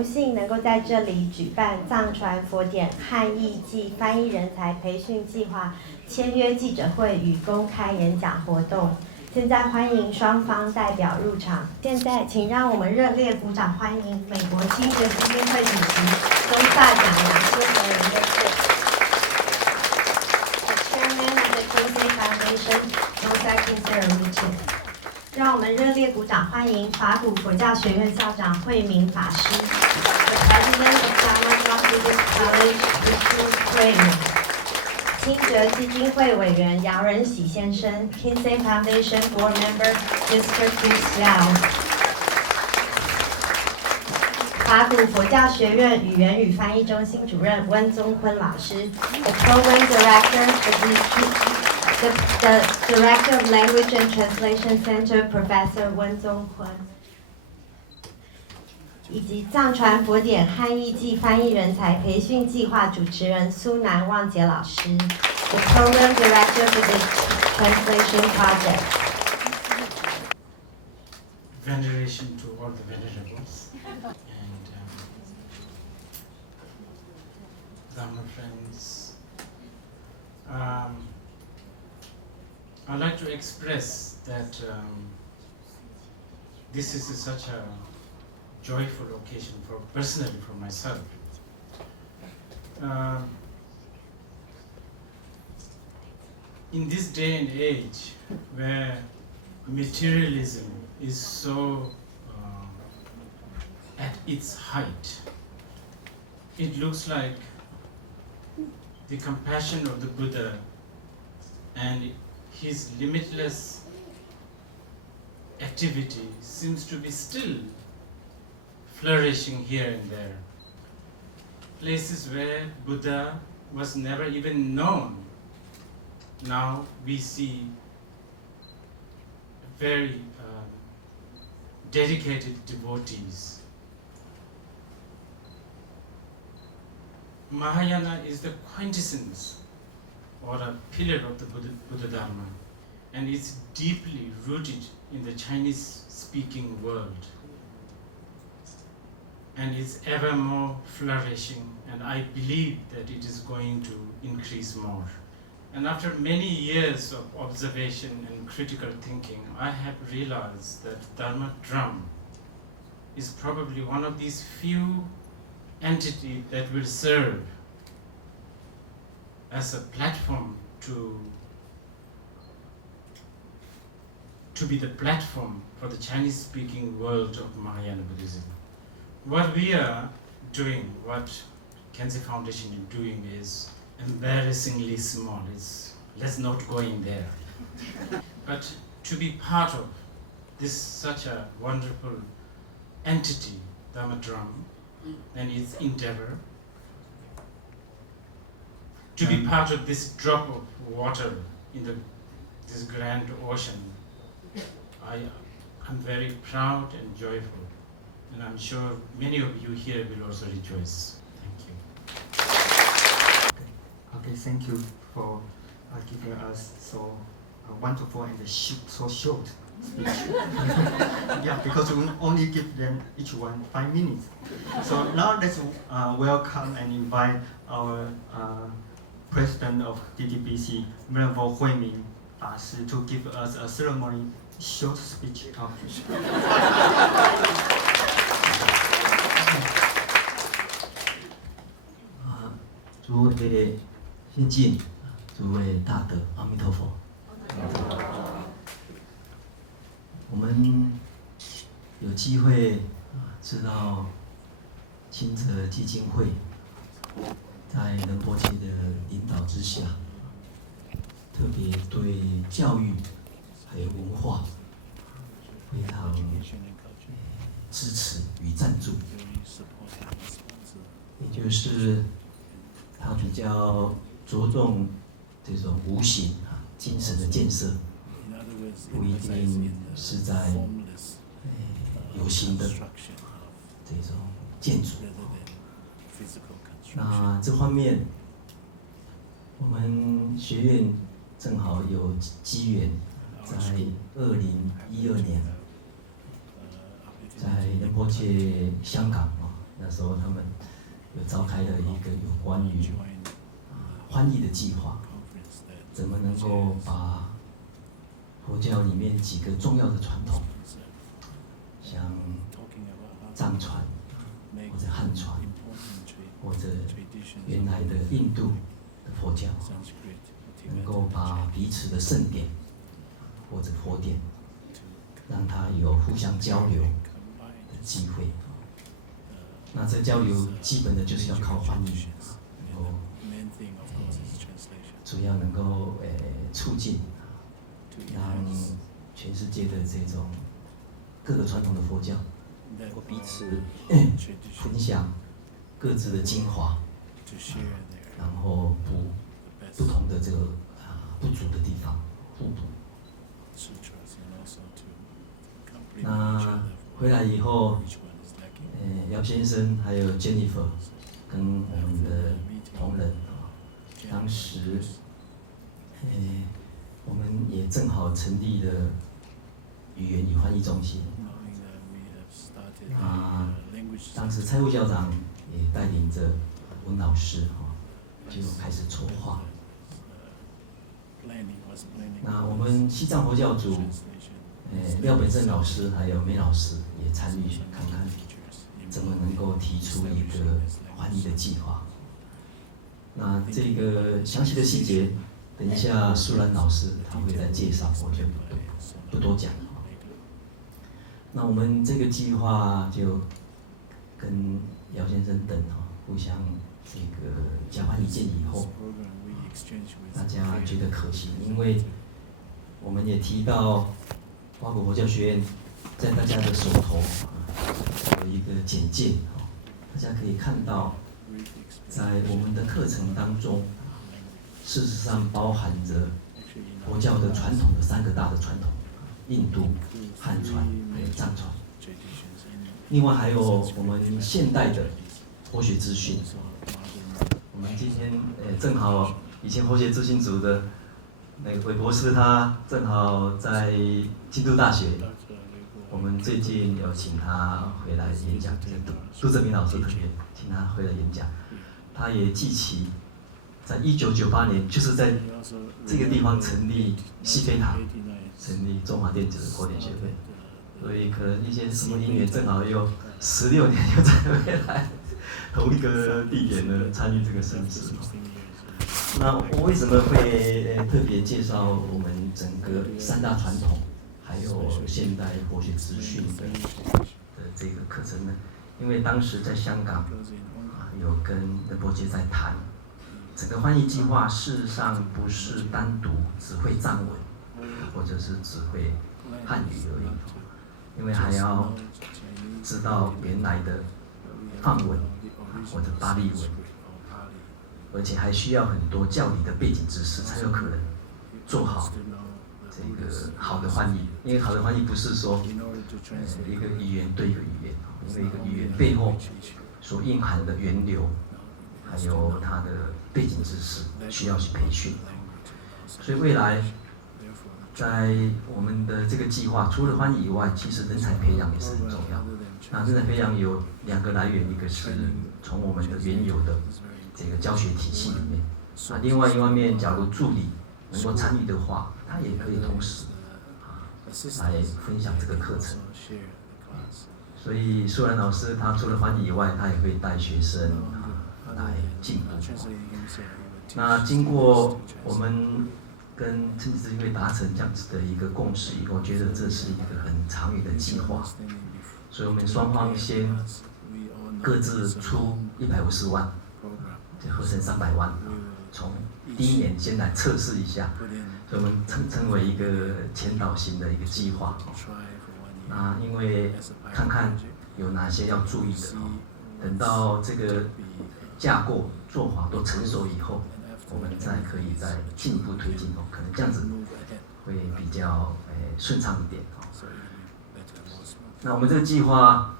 荣幸能够在这里举办藏传佛典汉译暨翻译人才培训计划签约记者会与公开演讲活动。现在欢迎双方代表入场。现在请让我们热烈鼓掌欢迎美国清觉基金会主席宗萨欽哲仁波切。The Chairman of the Kinsey Foundation, 宗萨欽哲仁波切。让我们热烈鼓掌欢迎法古佛教学院校长惠敏法师 ，The President of Dharma Buddhist College, 惠敏，清觉基金会委员姚仁喜先生 ，Kinsey Foundation Board Member Mr. Xiao， 法古佛教学院语言与翻译中心主任温宗坤老师 ，The Program Director The Director of Language and Translation Center, Professor 温宗坤，以及藏传佛典汉译暨翻译人才培训计划主持人苏南旺杰老师 ，The Program Director for the Translation Project. Veneration to all the venerables and Dharma friends. I'd like to express that this is such a joyful occasion personally for myself. In this day and age where materialism is so at its height, it looks like the compassion of the Buddha and his limitless activity seems to be still flourishing here and there. Places where Buddha was never even known, now we see very dedicated devotees. Mahayana is the quintessence or a pillar of the Buddha Dharma, and it's deeply rooted in the Chinese-speaking world, and it's ever more flourishing, and I believe that it is going to increase more. And after many years of observation and critical thinking, I have realized that Dharma Drum is probably one of these few entities that will serve as a platform to be the platform for the Chinese-speaking world of Mahayana Buddhism. What we are doing, what Kinsey Foundation is doing is embarrassingly small. Let's not go in there. But to be part of this such a wonderful entity, Dharma Drum, and its endeavor, to be part of this drop of water in this grand ocean, I'm very proud and joyful, and I'm sure many of you here will also rejoice. Thank you. Okay, thank you for giving us so wonderful and so short speech. Yeah, because we only give them each one 5 minutes. So now let's welcome and invite our President of DDBC, Venerable惠敏法师, to give us a ceremony short speech. 诸位先进，诸位大德，阿弥陀佛。我们有机会知道清哲基金会在仁波切的领导之下，特别对教育还有文化非常支持与赞助，也就是他比较着重这种无形精神的建设，不一定是在有形的这种建筑。那这方面，我们学院正好有机缘，在2012年，在仁波切香港那时候他们有召开了一个有关于翻译的计划，怎么能够把佛教里面几个重要的传统，像藏传或者汉传，或者原来的印度的佛教，能够把彼此的圣典或者佛典，让它有互相交流的机会。那这交流基本的就是要靠翻译，然后主要能够促进，让全世界的这种各个传统的佛教能够彼此分享各自的精华，然后补不同的这个不足的地方，互补。那回来以后，姚先生还有 Jennifer 跟我们的同仁当时，我们也正好成立了语言与翻译中心。当时蔡副校长也带领着文老师就开始筹划。那我们西藏佛教组，廖本胜老师还有梅老师也参与，看看怎么能够提出一个翻译的计划。那这个详细的细节，等一下素兰老师他会再介绍，我就不多讲。那我们这个计划就跟姚先生等互相这个交换意见以后，大家觉得可行，因为我们也提到华国佛教学院在大家的手头有一个简介，大家可以看到，在我们的课程当中，事实上包含着佛教的传统的3个大的传统：印度、汉传还有藏传。另外还有我们现代的佛学资讯。我们今天正好以前佛学资讯组的那个韦博士，他正好在京都大学，我们最近有请他回来演讲，杜正明老师特别请他回来演讲。他也记起，在1998年，就是在这个地方成立西非堂，成立中华电子佛典学会，所以可能一些什么因缘，正好又16年又再回来同一个地点呢参与这个盛事。那我为什么会特别介绍我们整个3大传统，还有现代佛学资讯的这个课程呢？因为当时在香港有跟仁波切在谈，整个翻译计划事实上不是单独只会藏文，或者是只会汉语而已，因为还要知道原来的梵文或者巴利文，而且还需要很多教理的背景知识，才有可能做好这个好的翻译。因为好的翻译不是说一个语言对一个语言，因为一个语言背后所蕴含的源流，还有它的背景知识需要去培训。所以未来在我们的这个计划，除了翻译以外，其实人才培养也是很重要。那人才培养有2个来源，一个是从我们的原有的这个教学体系里面，另外一方面，假如助理能够参与的话，他也可以同时来分享这个课程。所以素兰老师他除了翻译以外，他也会带学生来进步。那经过我们跟政治基金会达成这样子的一个共识以后，觉得这是一个很长远的计划，所以我们双方先各自出150万，就合成300万，从第1年先来测试一下，所以我们称为一个前导型的一个计划。那因为看看有哪些要注意的，等到这个架构做法都成熟以后，我们再可以再进一步推进，可能这样子会比较顺畅一点。那我们这个计划，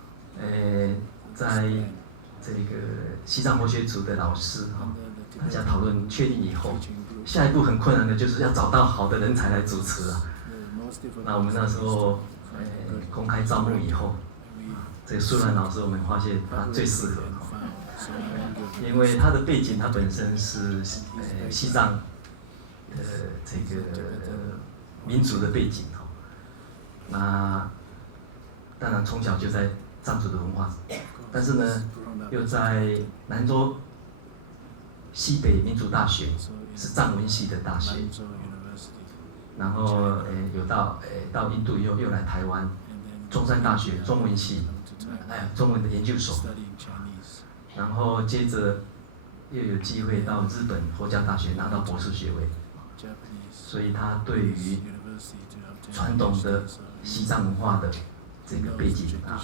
在这个西藏佛学组的老师大家讨论确定以后，下一步很困难的就是要找到好的人才来主持啊。那我们那时候公开招募以后，这个苏兰老师，我们发现他最适合，因为他的背景，他本身是西藏这个民族的背景哈。那当然从小就在藏族的文化，但是呢，又在兰州西北民族大学是藏文系的大学，然后有到印度又来台湾中山大学中文系，中文的研究所，然后接着又有机会到日本佛教大学拿到博士学位，所以他对于传统的西藏文化的这个背景啊，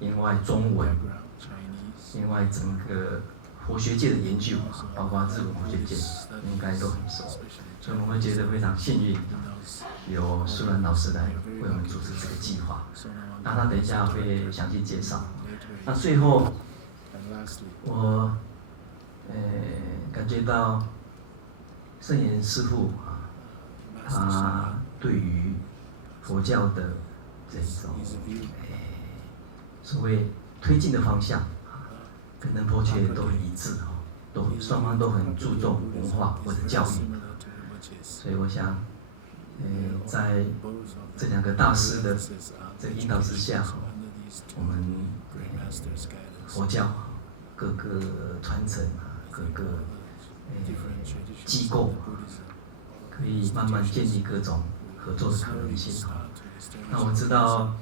另外中文，另外整个佛学界的研究，包括日本佛学界，应该都很熟，所以我们会觉得非常幸运，有苏兰老师来为我们主持这个计划。那他等一下会详细介绍。那最后，我感觉到圣严师父啊，他对于佛教的这种所谓推进的方向，跟仁波切都很一致哦，双方都很注重文化或者教育，所以我想，在这两个大师的这个引导之下，我们佛教各个传承各个机构可以慢慢建立各种合作的可能性。那我知道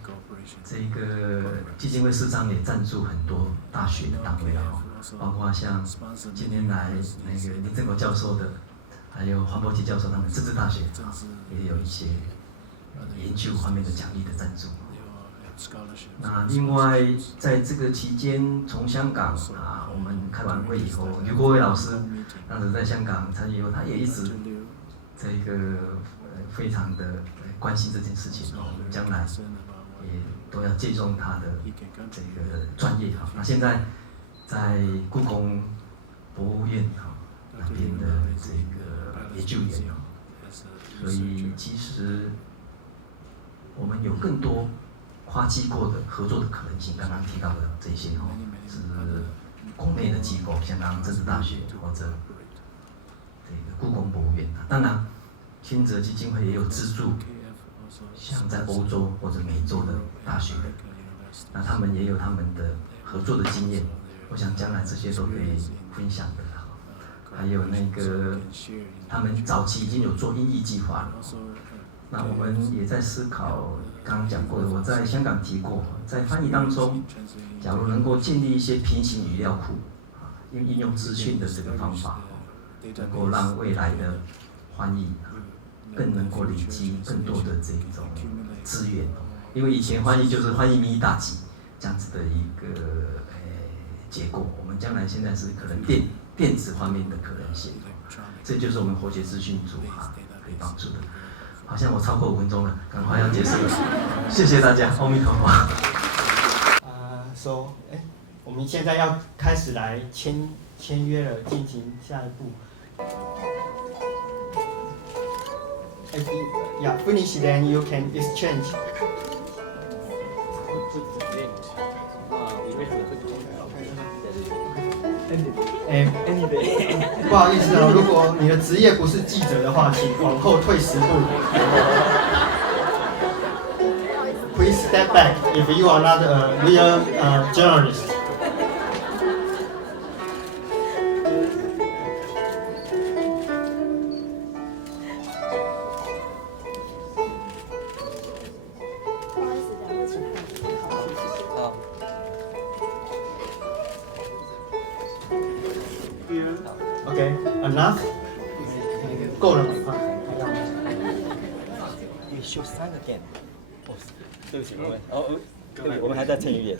这个基金会事实上也赞助很多大学的单位了，包括像今天来那个林正国教授的，还有黄伯奇教授他们政治大学也有一些研究方面的奖励的赞助。那另外在这个期间，从香港啊，我们开完会以后，刘国伟老师当时在香港参与以后，他也一直这个非常的关心这件事情，我们将来也都要借重他的这个专业哈。那现在在故宫博物院那边的这个研究员，所以其实我们有更多跨机构的合作的可能性。刚刚提到的这些是国内的机构，像刚刚政治大学或者这个故宫博物院。当然，钦哲基金会也有资助，像在欧洲或者美洲的大学，那他们也有他们的合作的经验。我想将来这些都可以分享的。还有那个他们早期已经有做音译计划了。那我们也在思考，刚刚讲过的，我在香港提过，在翻译当中，假如能够建立一些平行语料库，应用资讯的这个方法，能够让未来的翻译更能够累积更多的这种资源。因为以前翻译就是翻译咪大几这样子的一个结果，我们将来现在是可能电子方面的可能性，这就是我们佛学资讯组可以帮助的。好像我超过5分钟了，赶快要结束了，谢谢大家，阿弥陀佛。So， 我们现在要开始来签约了，进行下一步。Yeah, finish then you can exchange. 不好意思哦，如果你的职业不是记者的话，请往后退10步。Please step back if you are not a real journalist. Okay, enough. 够了吗？You show sign again. 对不起，我们还在签语言。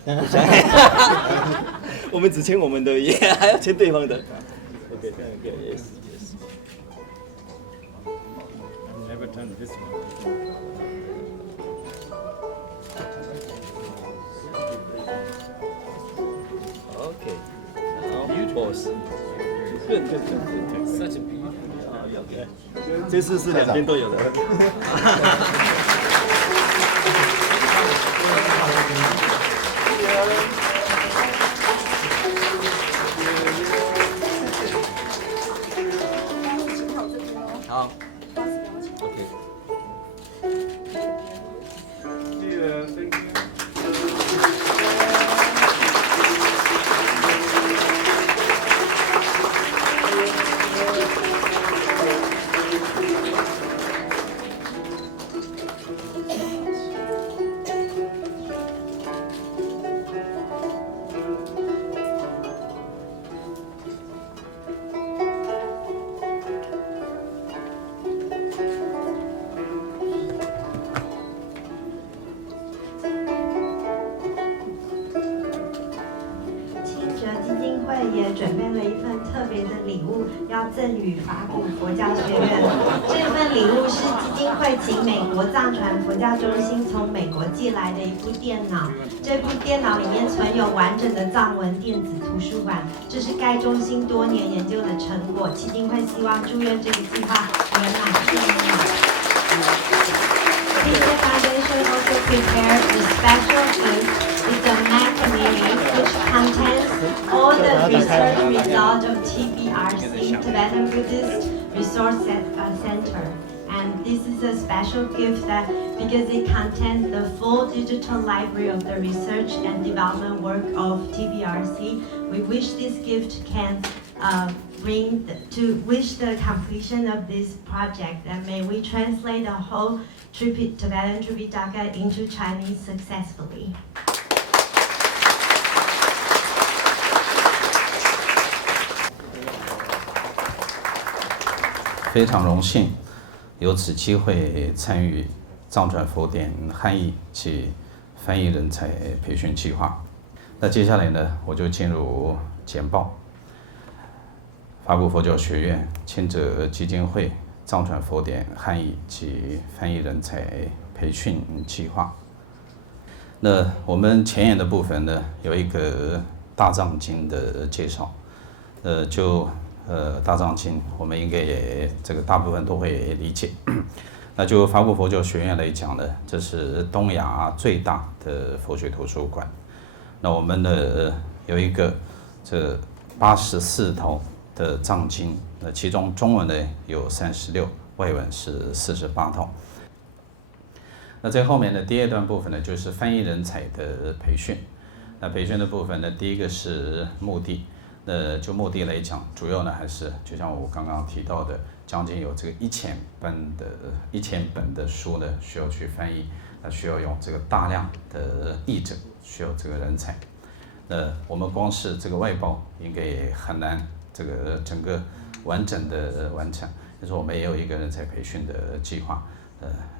我们只签我们的，也还要签对方的。Okay, thank you. Yes, yes. I've never done this one. Okay. Now, boss. Good. Such a beautiful. 这次是2边都有的。别的礼物要赠予法鼓佛教学院。这份礼物是基金会请美国藏传佛教中心从美国寄来的一部电脑。这部电脑里面存有完整的藏文电子图书馆，这是该中心多年研究的成果。基金会希望祝愿这个计划圆满顺利。Peace Foundation also prepared a special gift. It's a Mac Mini which contains all the research results of TBRC, Tibetan Buddhist Resource Center. And this is a special gift that because it contains the full digital library of the research and development work of TBRC. We wish this gift can wish the completion of this project, and may we translate the whole Tibetan Tripitaka into Chinese successfully. 非常荣幸有此机会参与藏传佛典汉译及翻译人才培训计划。那接下来呢，我就进入简报。法鼓佛教学院钦哲基金会藏传佛典汉译及翻译人才培训计划。那我们前言的部分呢，有一个大藏经的介绍。大藏经我们应该也这个大部分都会理解。那就法鼓佛教学院来讲呢，这是东亚最大的佛学图书馆。那我们呢有一个这84套的藏经，那其中中文呢有36，外文是48套。那在后面的第二段部分呢，就是翻译人才的培训。那培训的部分呢，第一个是目的。就目的来讲，主要呢还是就像我刚刚提到的，将近有这个1000本的书呢需要去翻译，那需要用这个大量的译者，需要这个人才。我们光是这个外包应该也很难这个整个完整的完成，就是我们也有一个人才培训的计划，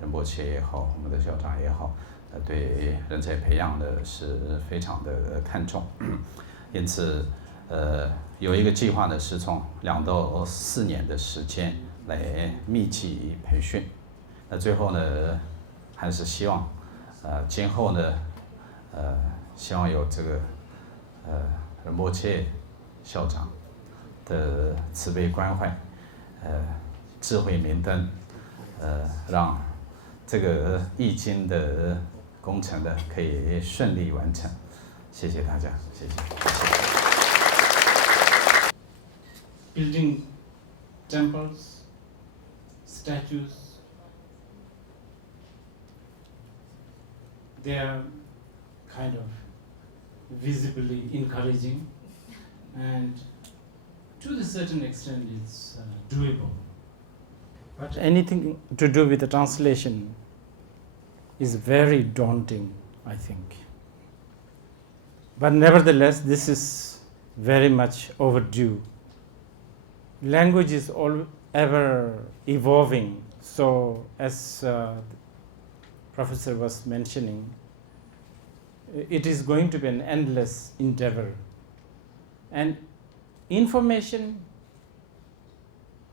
仁波切也好，我们的校长也好，对人才培养的是非常的看重，因此。有一个计划呢，是从2到4年的时间来密集培训。那最后呢，还是希望，今后呢，希望有这个仁波切校长的慈悲关怀，智慧明灯，让这个译经的工程呢可以顺利完成。谢谢大家，谢谢。Building temples, statues, they are kind of visibly encouraging, and to a certain extent it's doable. But anything to do with the translation is very daunting, I think. But nevertheless, this is very much overdue. Language is ever evolving, so as the professor was mentioning, it is going to be an endless endeavor. And information,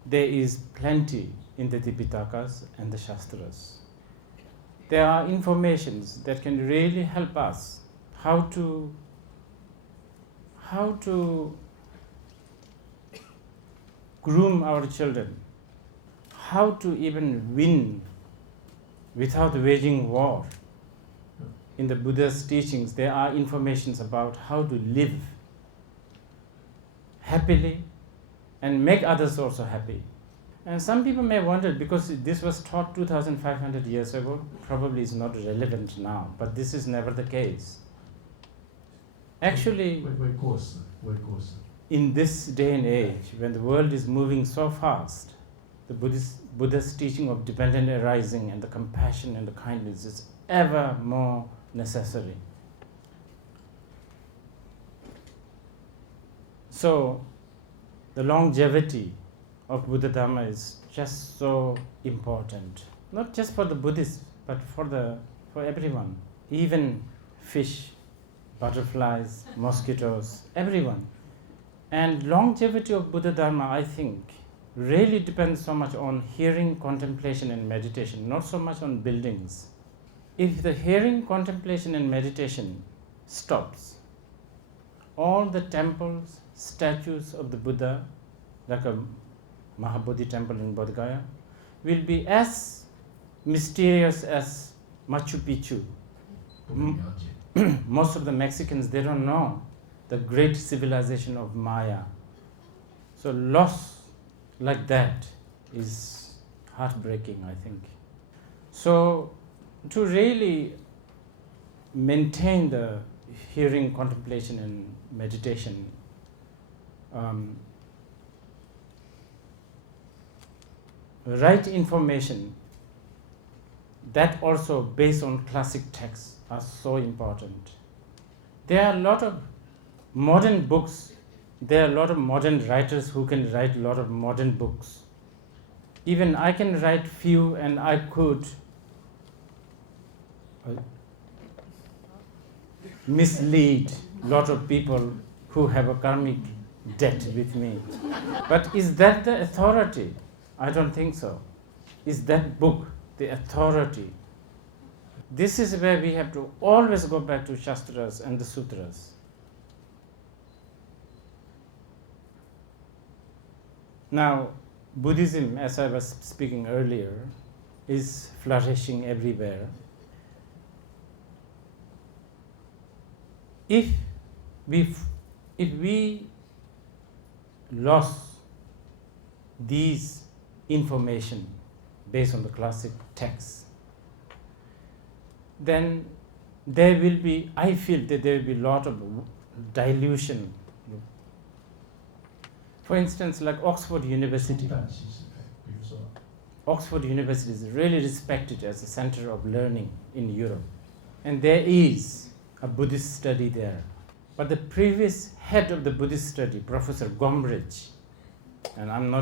there is plenty in the Tipitakas and the Shastras. There are informations that can really help us how to groom our children, how to even win without waging war. In the Buddha's teachings, there are informations about how to live happily and make others also happy. And some people may wonder, because this was taught 2,500 years ago, probably is not relevant now, but this is never the case. Actually, in this day and age, when the world is moving so fast, the Buddha's teaching of dependent arising and the compassion and the kindness is ever more necessary. So, the longevity of Buddha Dhamma is just so important, not just for the Buddhists, but for everyone, even fish, butterflies, mosquitoes, everyone. And longevity of Buddha Dharma, I think, really depends so much on hearing, contemplation, and meditation, not so much on buildings. If the hearing, contemplation, and meditation stops, all the temples, statues of the Buddha, like a Mahabodhi temple in Bodh Gaya, will be as mysterious as Machu Picchu. Most of the Mexicans, they don't know the great civilization of Maya. So loss like that is heartbreaking, I think. So to really maintain the hearing, contemplation, and meditation, right information that also based on classic texts are so important. There are a lot of modern books, there are a lot of modern writers who can write a lot of modern books. Even I can write few and I could mislead a lot of people who have a karmic debt with me. But is that the authority? I don't think so. Is that book the authority? This is where we have to always go back to Shastras and the Sutras. Now, Buddhism, as I was speaking earlier, is flourishing everywhere. If we lost these information based on the classic texts, then there will be, I feel that there will be a lot of dilution. For instance, like Oxford University. Oxford University is really respected as a center of learning in Europe. And there is a Buddhist study there. But the previous head of the Buddhist study, Professor Gombrich, and I'm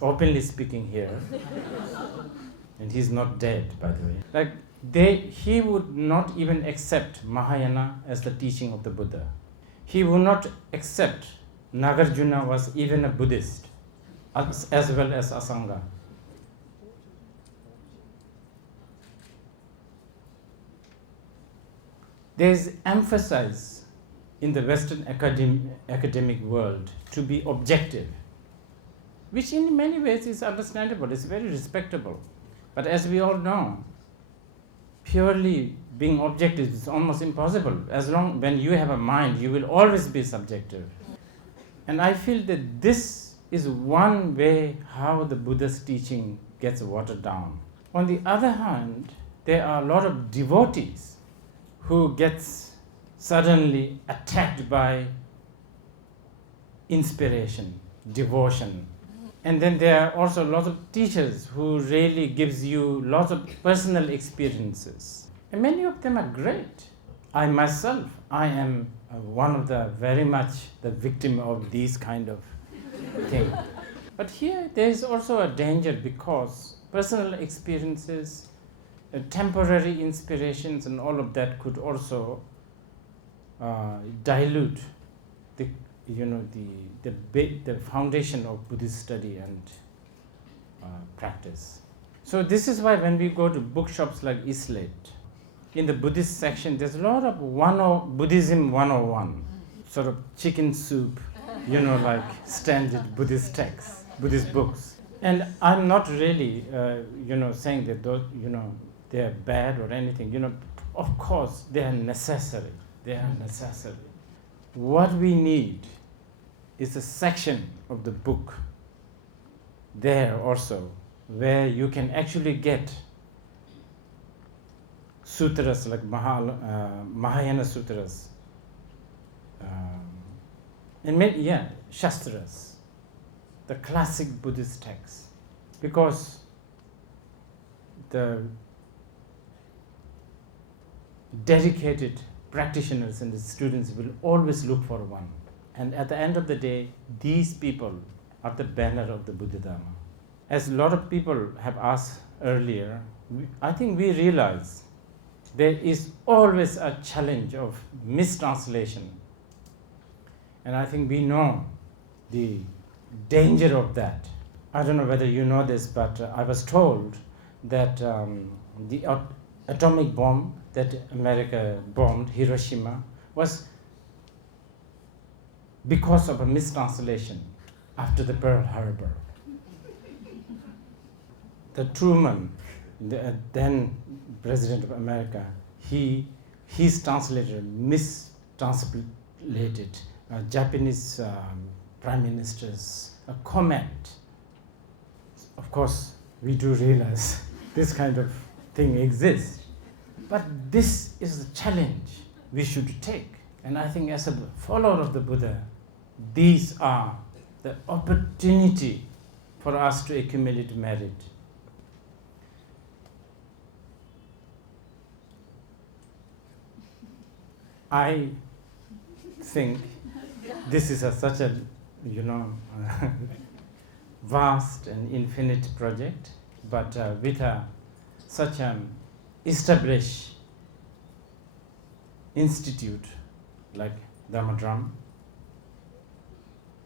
openly speaking here, and he's not dead, by the way. He would not even accept Mahayana as the teaching of the Buddha. He would not accept Nagarjuna was even a Buddhist, as well as Asanga. There is emphasis in the Western academic world to be objective, which in many ways is understandable, it's very respectable. But as we all know, purely being objective is almost impossible. When you have a mind, you will always be subjective. And I feel that this is one way how the Buddha's teaching gets watered down. On the other hand, there are a lot of devotees who gets suddenly attacked by inspiration, devotion. And then there are also lots of teachers who really gives you lots of personal experiences. And many of them are great. I myself, I am one of the very much the victim of these kind of things. But here there is also a danger because personal experiences, temporary inspirations and all of that could also dilute the foundation of Buddhist study and practice. So this is why when we go to bookshops like Islate, in the Buddhist section, there's a lot of Buddhism 101, sort of chicken soup, like standard Buddhist texts, Buddhist books. And I'm not really, saying that those, they are bad or anything. Of course, they are necessary. They are necessary. What we need is a section of the book there also where you can actually get sutras like Mahayana sutras, and Shastras, the classic Buddhist texts, because the dedicated practitioners and the students will always look for one. And at the end of the day, these people are the banner of the Buddha Dharma. As a lot of people have asked earlier, I think we realize there is always a challenge of mistranslation. And I think we know the danger of that. I don't know whether you know this, but I was told that the atomic bomb that America bombed Hiroshima was because of a mistranslation after the Pearl Harbor. The Truman, the then President of America, his translator mistranslated Japanese Prime Minister's comment. Of course, we do realize this kind of thing exists, but this is the challenge we should take. And I think as a follower of the Buddha, these are the opportunity for us to accumulate merit. I think this is such a, vast and infinite project, but with such an established institute like Dhammadram,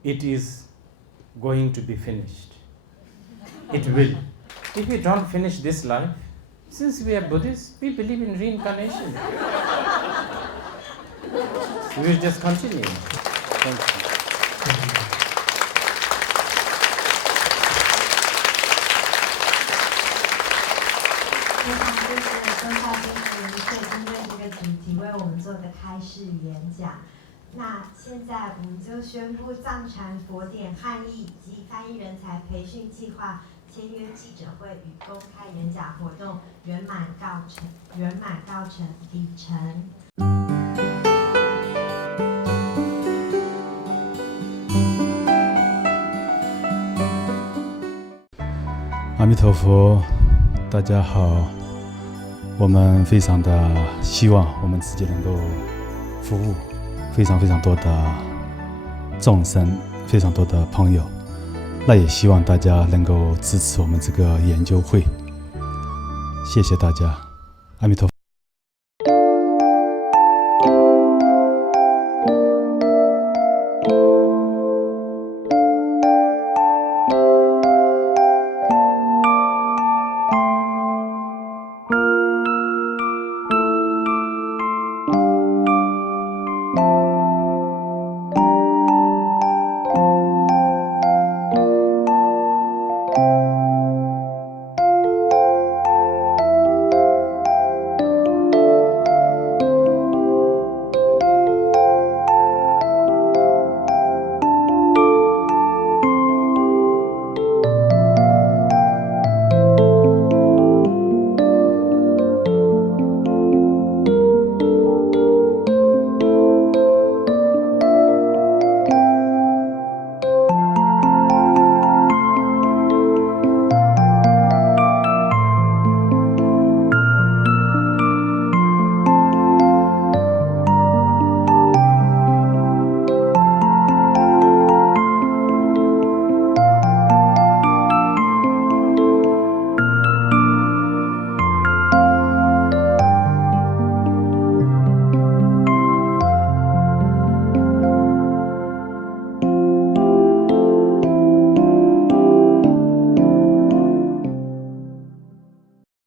it is going to be finished. It will. If we don't finish this life, since we are Buddhists, we believe in reincarnation. We will just continue. Thank you. 非常谢谢宗萨欽哲仁波切针对这个主题为我们做的开示演讲。那现在我们就宣布藏传佛典汉译及翻译人才培训计划签约记者会与公开演讲活动圆满告成礼成。阿弥陀佛，大家好。我们非常的希望我们自己能够服务非常多的众生，非常多的朋友。那也希望大家能够支持我们这个研究会。谢谢大家，阿弥陀佛。